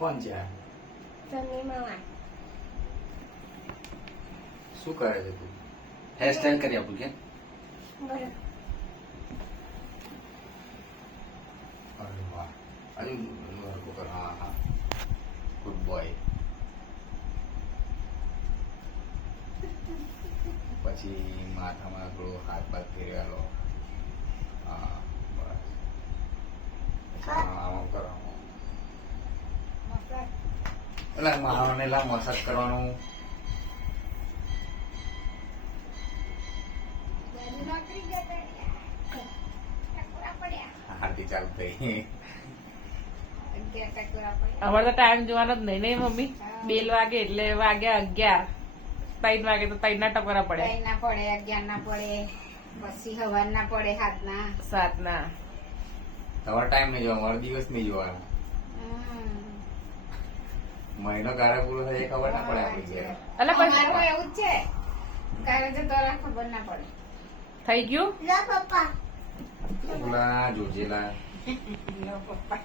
કોણ છે આ? સની મામા શું કરે છે તું? હેર સ્ટાઈલ કરી આપું કે? બોલો અરે વાહ, અરે હા હા, ગુડ બોય. પછી માથામાં થોડો હાથ બાદ ફેરવેલો. હા બસ. પછી આમ કરો. એટલે મારવાને લા મસાજ કરવાનું. હાથી ચાલુ થઈ. અમારે તો ટાઈમ જોવાનો જ નહીં મમ્મી. બેલ વાગે એટલે વાગે 11, 3 વાગે તો 3 ના ટકોરા પડે, 3 ના પડે, 11 ના પડે, પછી હવાર ના પડે, 7 ના, 7 ના. તમારો ટાઈમ નહીં જોવાનો, મારો દિવસ નહીં જોવાનો. મહિનો ગાળા પૂરો થાય એ ખબર ના પડે આપણી ઘેર. એટલે પછી અમારું એવું જ છે, કાલે તો તોરા ખબર ના પડે. થઈ ગયું. લો પપ્પા ઓલા જોજેલા લો પપ્પા